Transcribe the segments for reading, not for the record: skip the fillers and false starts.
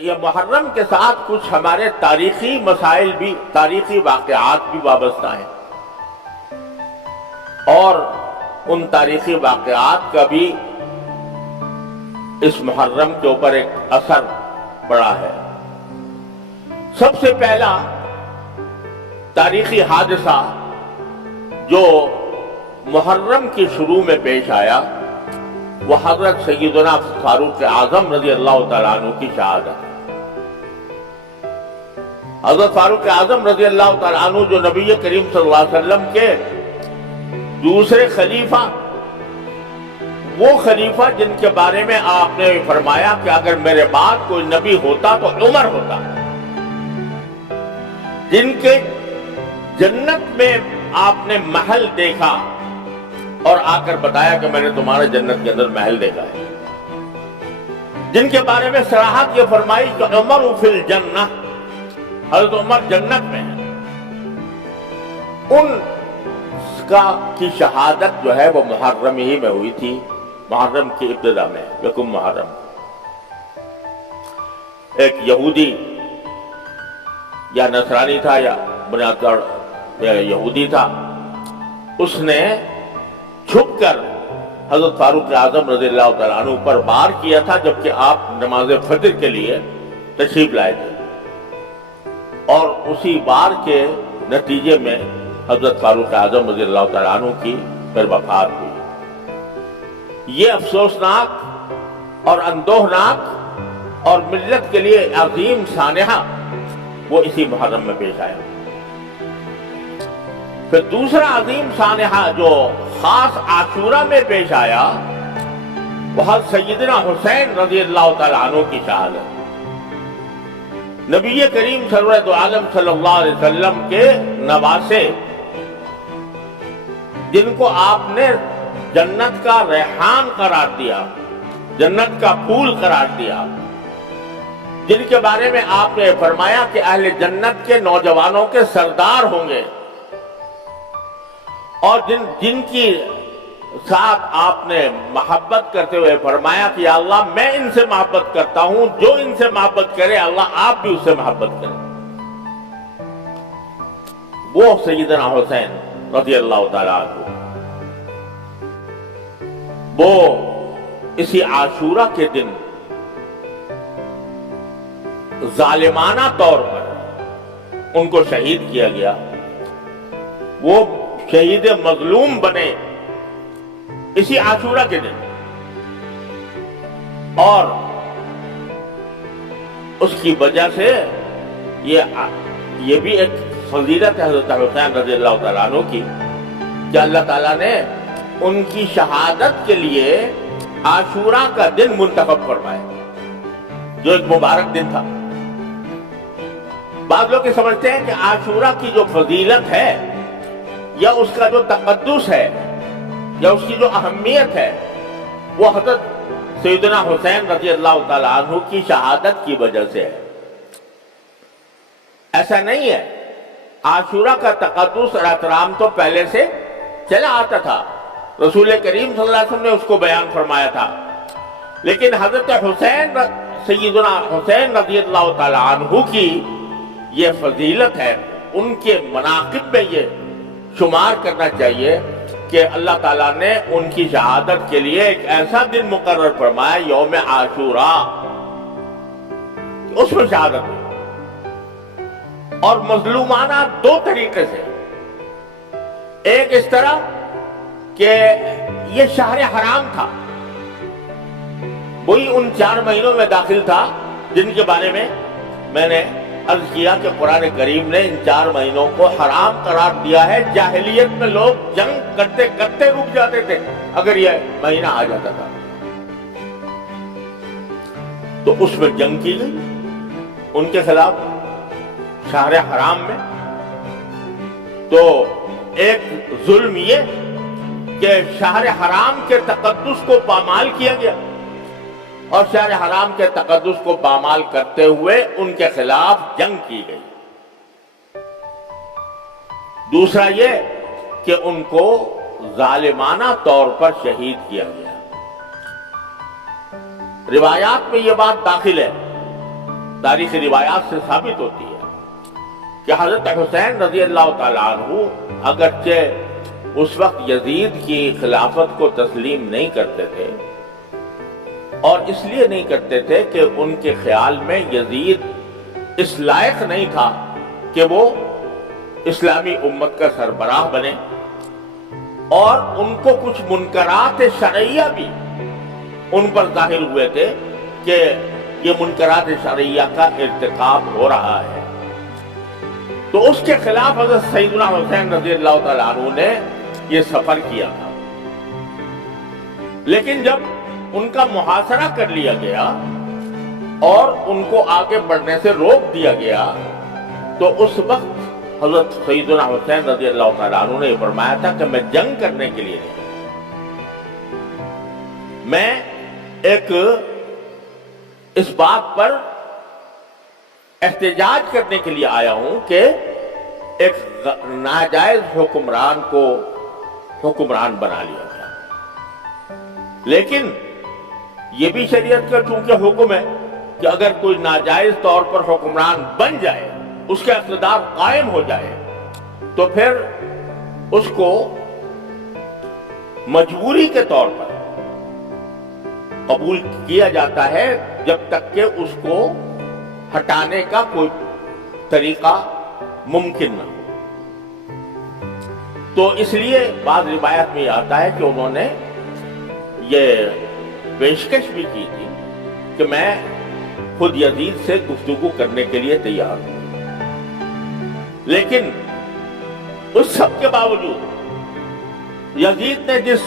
یہ محرم کے ساتھ کچھ ہمارے تاریخی مسائل بھی، تاریخی واقعات بھی وابستہ ہیں، اور ان تاریخی واقعات کا بھی اس محرم کے اوپر ایک اثر پڑا ہے۔ سب سے پہلا تاریخی حادثہ جو محرم کی شروع میں پیش آیا وہ حضرت سیدنا فاروق اعظم رضی اللہ تعالیٰ عنہ کی شہادت۔ حضرت فاروق اعظم رضی اللہ تعالیٰ عنہ جو نبی کریم صلی اللہ علیہ وسلم کے دوسرے خلیفہ، وہ خلیفہ جن کے بارے میں آپ نے فرمایا کہ اگر میرے بعد کوئی نبی ہوتا تو عمر ہوتا، جن کے جنت میں آپ نے محل دیکھا اور آ کر بتایا کہ میں نے تمہارا جنت کے اندر محل دیکھا ہے، جن کے بارے میں صراحت یہ فرمائی کہ عمر فی الجنہ، حضرت عمر جنت میں ہے، ان کی شہادت جو ہے وہ محرم ہی میں ہوئی تھی، محرم کی ابتدا میں، یکم محرم۔ ایک یہودی یا نصرانی تھا یا بنیاد طور یہودی تھا، اس نے چھپ کر حضرت فاروق اعظم رضی اللہ تعالیٰ عنہ پر وار کیا تھا جبکہ آپ نماز فجر کے لیے تشریف لائے تھے، اور اسی وار کے نتیجے میں حضرت فاروق اعظم رضی اللہ تعالیٰ عنہ کی پھر وفات ہوئی۔ یہ افسوسناک اور اندوہناک اور ملت کے لیے عظیم سانحہ وہ اسی محرم میں پیش آیا۔ پھر دوسرا عظیم سانحہ جو خاص عاشورہ میں پیش آیا وہ حضرت سیدنا حسین رضی اللہ تعالیٰ عنہ کی شہادت۔ نبی کریم سرورت عالم صلی اللہ علیہ وسلم کے نواسے، جن کو آپ نے جنت کا ریحان قرار دیا، جنت کا پھول قرار دیا، جن کے بارے میں آپ نے فرمایا کہ اہل جنت کے نوجوانوں کے سردار ہوں گے، اور جن کی ساتھ آپ نے محبت کرتے ہوئے فرمایا کہ یا اللہ میں ان سے محبت کرتا ہوں، جو ان سے محبت کرے اللہ آپ بھی اس سے محبت کریں، وہ سیدنا حسین رضی اللہ تعالیٰ عنہ، وہ اسی عاشورہ کے دن ظالمانہ طور پر ان کو شہید کیا گیا، وہ شہید مظلوم بنے اسی عاشورہ کے دن، اور اس کی وجہ سے یہ بھی ایک فضیلت ہے حضرت حسین رضی اللہ تعالیٰ عنہ کی کہ اللہ تعالیٰ نے ان کی شہادت کے لیے عاشورہ کا دن منتخب فرمایا، جو ایک مبارک دن تھا۔ بعض لوگ یہ سمجھتے ہیں کہ عاشورہ کی جو فضیلت ہے یا اس کا جو تقدس ہے یا اس کی جو اہمیت ہے وہ حضرت سیدنا حسین رضی اللہ تعالیٰ عنہ کی شہادت کی وجہ سے ہے۔ ایسا نہیں ہے، عاشورہ کا تقدس اور احترام تو پہلے سے چلا آتا تھا، رسول کریم صلی اللہ علیہ وسلم نے اس کو بیان فرمایا تھا، لیکن حضرت حسین سیدنا حسین رضی اللہ تعالیٰ عنہ کی یہ فضیلت ہے، ان کے مناقب میں یہ شمار کرنا چاہیے کہ اللہ تعالیٰ نے ان کی شہادت کے لیے ایک ایسا دن مقرر فرمایا، یوم عاشورہ، اس میں شہادت ہوئی، اور مظلومانہ دو طریقے سے۔ ایک اس طرح کہ یہ شہر حرام تھا، وہی ان 4 مہینوں میں داخل تھا جن کے بارے میں میں نے عرض کیا کہ قرآن کریم نے ان 4 مہینوں کو حرام قرار دیا ہے۔ جاہلیت میں لوگ جنگ کرتے کرتے رک جاتے تھے اگر یہ مہینہ آ جاتا تھا، تو اس میں جنگ کی گئی ان کے خلاف شہر حرام میں۔ تو ایک ظلم یہ کہ شہر حرام کے تقدس کو پامال کیا گیا، اور شہر حرام کے تقدس کو پامال کرتے ہوئے ان کے خلاف جنگ کی گئی۔ دوسرا یہ کہ ان کو ظالمانہ طور پر شہید کیا گیا۔ روایات میں یہ بات داخل ہے تاریخی روایات سے ثابت ہوتی ہے کہ حضرت حسین رضی اللہ تعالیٰ عنہ اگرچہ اس وقت یزید کی خلافت کو تسلیم نہیں کرتے تھے، اور اس لیے نہیں کرتے تھے کہ ان کے خیال میں یزید اس لائق نہیں تھا کہ وہ اسلامی امت کا سربراہ بنے، اور ان کو کچھ منکرات شرعیہ بھی ان پر ظاہر ہوئے تھے کہ یہ منکرات شرعیہ کا ارتکاب ہو رہا ہے، تو اس کے خلاف حضرت سیدنا حسین رضی اللہ تعالیٰ عنہ نے یہ سفر کیا تھا۔ لیکن جب ان کا محاصرہ کر لیا گیا اور ان کو آگے بڑھنے سے روک دیا گیا، تو اس وقت حضرت سیدنا حسین رضی اللہ تعالیٰ عنہ نے یہ فرمایا تھا کہ میں جنگ کرنے کے لیے نہیں، میں ایک اس بات پر احتجاج کرنے کے لیے آیا ہوں کہ ایک ناجائز حکمران کو حکمران بنا لیا گیا۔ لیکن یہ بھی شریعت کا چونکہ حکم ہے کہ اگر کوئی ناجائز طور پر حکمران بن جائے، اس کا اقتدار قائم ہو جائے، تو پھر اس کو مجبوری کے طور پر قبول کیا جاتا ہے جب تک کہ اس کو ہٹانے کا کوئی طریقہ ممکن نہ ہو۔ تو اس لیے بعض روایت میں آتا ہے کہ انہوں نے یہ پیشکش بھی کی تھی کہ میں خود یزید سے گفتگو کرنے کے لیے تیار ہوں، لیکن اس سب کے باوجود یزید نے جس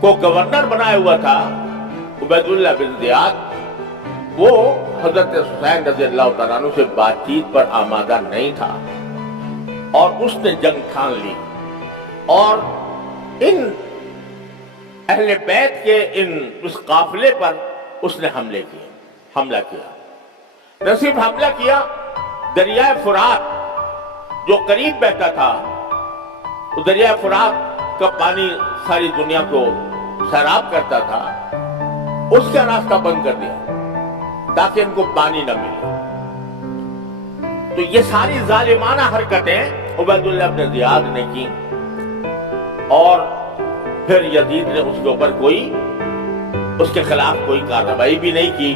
کو گورنر بنایا ہوا تھا عبید اللہ بن زیاد، وہ حضرت حسین رضی اللہ تعالیٰ عنہ سے بات چیت پر آمادہ نہیں تھا، اور اس نے جنگ ٹھان لی اور ان اہل بیت کے اس قافلے پر اس نے حملہ کیا۔ نہ صرف حملہ کیا، دریائے فرات جو قریب بہتا تھا، وہ دریائے فرات کا پانی ساری دنیا کو سیراب کرتا تھا، اس کا راستہ بند کر دیا تاکہ ان کو پانی نہ ملے۔ تو یہ ساری ظالمانہ حرکتیں عبید اللہ بن زیاد نے کی، اور پھر یزید نے اس کے اوپر اس کے خلاف کوئی کارروائی بھی نہیں کی۔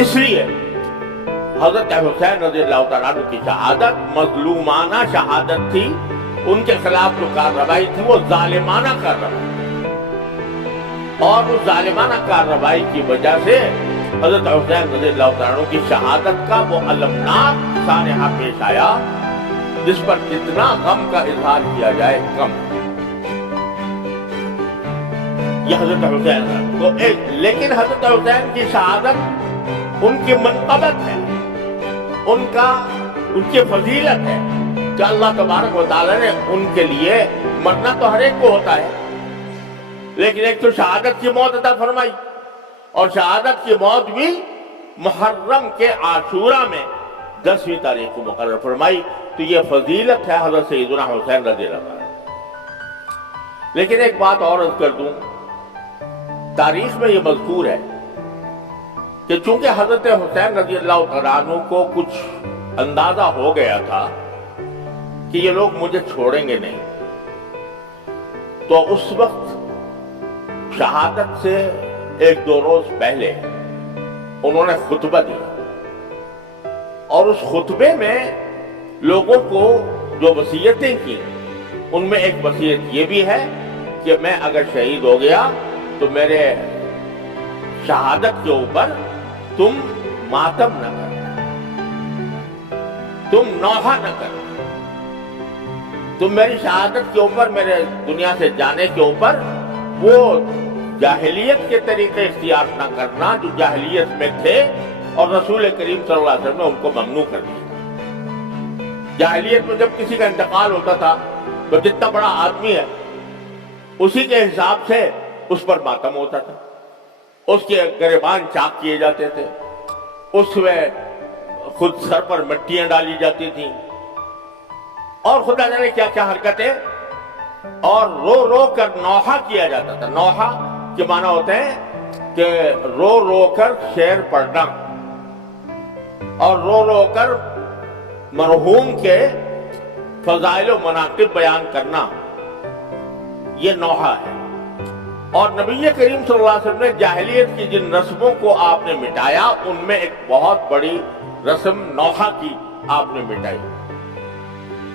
اس لیے حضرت حسین رضی اللہ تعالیٰ عنہ کی شہادت مظلومانہ شہادت تھی، ان کے خلاف جو کارروائی تھی وہ ظالمانہ کارروائی، اور اس ظالمانہ کارروائی کی وجہ سے حضرت حسین رضی اللہ تعالیٰ عنہ کی شہادت کا وہ المناک سانحہ پیش آیا، جس پر جتنا غم کا اظہار کیا جائے کم۔ یہ حضرت حسین تو لیکن حضرت حسین کی شہادت ان کی منقبت ہے، ان کی فضیلت ہے کہ اللہ تبارک و تعالیٰ نے ان کے لیے، مرنا تو ہر ایک کو ہوتا ہے، لیکن ایک تو شہادت کی موت عطا فرمائی، اور شہادت کی موت بھی محرم کے عاشورہ میں 10ویں تاریخ کو مقرر فرمائی۔ تو یہ فضیلت ہے حضرت سیدنا حسین رضی اللہ عنہ۔ لیکن ایک بات اور عرض کر دوں، تاریخ میں یہ مذکور ہے کہ چونکہ حضرت حسین رضی اللہ تعالیٰ عنہ کو کچھ اندازہ ہو گیا تھا کہ یہ لوگ مجھے چھوڑیں گے نہیں، تو اس وقت شہادت سے 1-2 روز پہلے انہوں نے خطبہ دیا، اور اس خطبے میں لوگوں کو جو وصیتیں کی، ان میں ایک وصیت یہ بھی ہے کہ میں اگر شہید ہو گیا تو میرے شہادت کے اوپر تم ماتم نہ کرنا، تم نوحہ نہ کرنا، تم میری شہادت کے اوپر، میرے دنیا سے جانے کے اوپر وہ جاہلیت کے طریقے اختیار نہ کرنا جو جاہلیت میں تھے، اور رسول کریم صلی اللہ علیہ وسلم نے ان کو ممنوع کر دیا۔ جاہلیت میں جب کسی کا انتقال ہوتا تھا تو جتنا بڑا آدمی ہے اسی کے حساب سے اس پر ماتم ہوتا تھا، اس کے گریبان چاک کیے جاتے تھے، اس میں خود سر پر مٹیاں ڈالی جاتی تھیں، اور خدا جانے کیا کیا حرکتیں، اور رو رو کر نوحہ کیا جاتا تھا۔ نوحہ کے معنی ہوتے ہیں کہ رو رو کر شعر پڑھنا، اور رو رو کر مرحوم کے فضائل و مناقب بیان کرنا یہ نوحہ ہے. اور نبی کریم صلی اللہ علیہ وسلم نے جاہلیت کی جن رسموں کو آپ نے مٹایا ان میں ایک بہت بڑی رسم نوحہ کی آپ نے مٹائی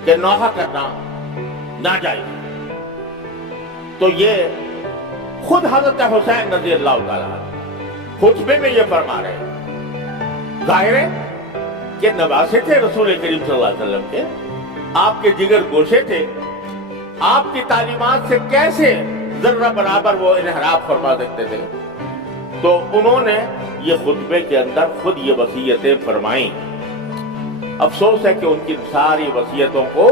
کہ نوحہ کرنا ناجائز. تو یہ خود حضرت حسین رضی اللہ تعالیٰ خطبے میں یہ فرما رہے ہیں. ظاہر ہے کہ نواسے تھے رسول کریم صلی اللہ علیہ وسلم کے, آپ کے جگر گوشے تھے, آپ کی تعلیمات سے کیسے ذرہ برابر وہ انحراف فرما سکتے تھے. تو انہوں نے یہ خطبے کے اندر خود یہ وصیتیں فرمائیں. افسوس ہے کہ ان کی ساری وصیتوں کو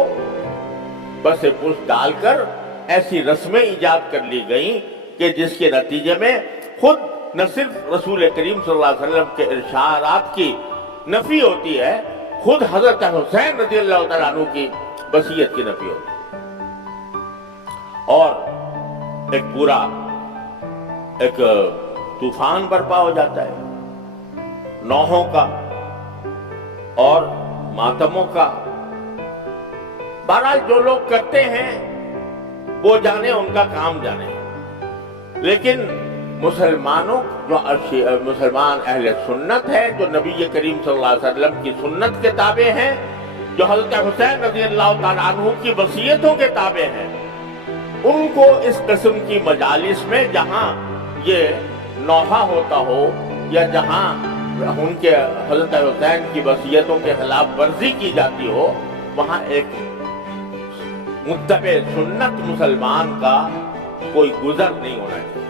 بس پوچھ ڈال کر ایسی رسمیں ایجاد کر لی گئیں کہ جس کے نتیجے میں خود نہ صرف رسول کریم صلی اللہ علیہ وسلم کے ارشادات کی نفی ہوتی ہے, خود حضرت حسین رضی اللہ تعالیٰ عنہ کی وصیت کی نفی ہوتی ہے. اور ایک پورا ایک طوفان برپا ہو جاتا ہے نوحوں کا اور ماتموں کا. بہرحال جو لوگ کرتے ہیں وہ جانے, ان کا کام جانے. لیکن مسلمانوں جو مسلمان اہل سنت ہے, جو نبی کریم صلی اللہ علیہ وسلم کی سنت کے تابع ہیں, جو حضرت حسین رضی اللہ تعالیٰ عنہ کی وصیتوں کے تابع ہیں, ان کو اس قسم کی مجالس میں جہاں یہ نوحہ ہوتا ہو یا جہاں ان کے حضرت حسین کی وصیتوں کے خلاف ورزی کی جاتی ہو, وہاں ایک متبع سنت مسلمان کا کوئی گزر نہیں ہونا چاہیے,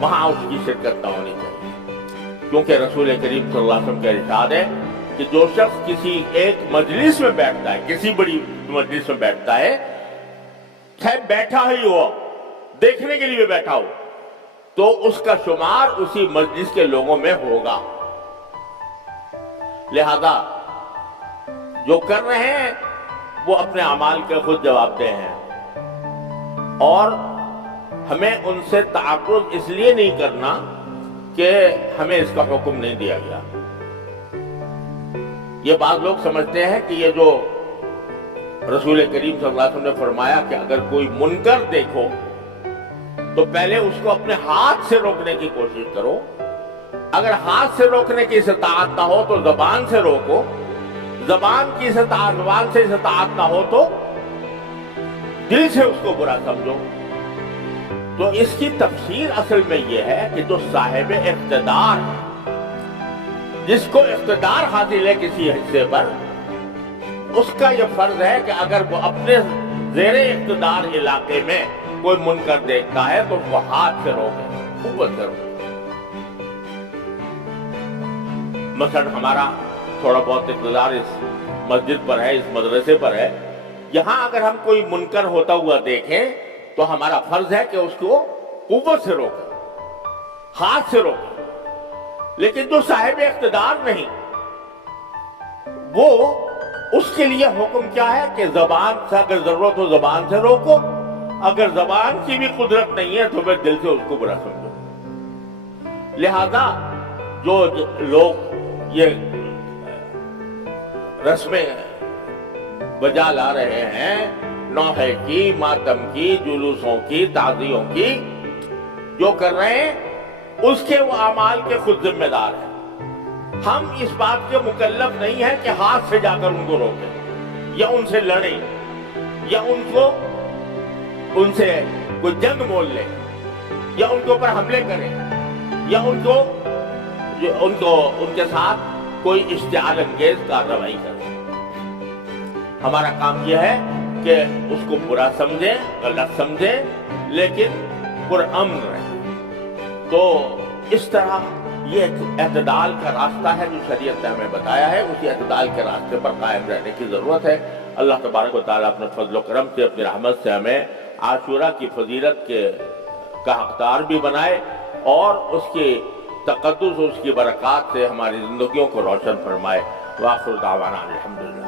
وہاں اس کی شرکت نہ ہونی چاہیے. کیونکہ رسول کریم صلی اللہ علیہ وسلم کا ارشاد ہے کہ جو شخص کسی ایک مجلس میں بیٹھتا ہے, کسی بڑی مجلس میں بیٹھتا ہے, چاہے بیٹھا ہی ہو, دیکھنے کے لیے بیٹھا ہو, تو اس کا شمار اسی مجلس کے لوگوں میں ہوگا. لہذا جو کر رہے ہیں وہ اپنے اعمال کے خود جواب دہ ہیں, اور ہمیں ان سے تعارض اس لیے نہیں کرنا کہ ہمیں اس کا حکم نہیں دیا گیا. یہ بعض لوگ سمجھتے ہیں کہ یہ جو رسول کریم صلی اللہ علیہ وسلم نے فرمایا کہ اگر کوئی منکر دیکھو تو پہلے اس کو اپنے ہاتھ سے روکنے کی کوشش کرو, اگر ہاتھ سے روکنے کی استطاعت نہ ہو تو زبان سے روکو, زبان سے استطاعت نہ ہو تو دل سے اس کو برا سمجھو. تو اس کی تفسیر اصل میں یہ ہے کہ جو صاحب اقتدار, جس کو اقتدار حاصل ہے کسی حصے پر, اس کا یہ فرض ہے کہ اگر وہ اپنے زیر اقتدار علاقے میں کوئی منکر دیکھتا ہے تو اس کو ہاتھ سے روکے, قوت سے روکے. مثلا ہمارا تھوڑا بہت اقتدار اس مسجد پر ہے, اس مدرسے پر ہے, یہاں اگر ہم کوئی منکر ہوتا ہوا دیکھیں تو ہمارا فرض ہے کہ اس کو قوت سے روکیں, ہاتھ سے روکیں. لیکن جو صاحب اقتدار نہیں, وہ اس کے لیے حکم کیا ہے کہ زبان سے اگر ضرورت ہو زبان سے روکو, اگر زبان کی بھی قدرت نہیں ہے تو پھر دل سے اس کو برا سمجھو. لہذا جو لوگ یہ رسمیں بجا لا رہے ہیں, نوحے کی, ماتم کی, جلوسوں کی, تعزیوں کی, جو کر رہے ہیں اس کے وہ اعمال کے خود ذمہ دار ہیں. ہم اس بات کے مکلف نہیں ہیں کہ ہاتھ سے جا کر ان کو روکیں یا ان سے لڑیں یا ان سے کوئی جنگ مول لیں یا ان کے اوپر حملے کریں یا ان کے ساتھ کوئی اشتعال انگیز کارروائی کریں. ہمارا کام یہ ہے کہ اس کو برا سمجھیں, غلط سمجھیں, لیکن پرامن رہیں. تو اس طرح یہ ایک اعتدال کا راستہ ہے جو شریعت نے ہمیں بتایا ہے, اسی اعتدال کے راستے پر قائم رہنے کی ضرورت ہے. اللہ تبارک و تعالیٰ اپنے فضل و کرم سے, اپنی رحمت سے ہمیں عاشورہ کی فضیلت کا حقدار بھی بنائے اور اس کی تقدس, اس کی برکات سے ہماری زندگیوں کو روشن فرمائے. وآخر دعوانا الحمدللہ.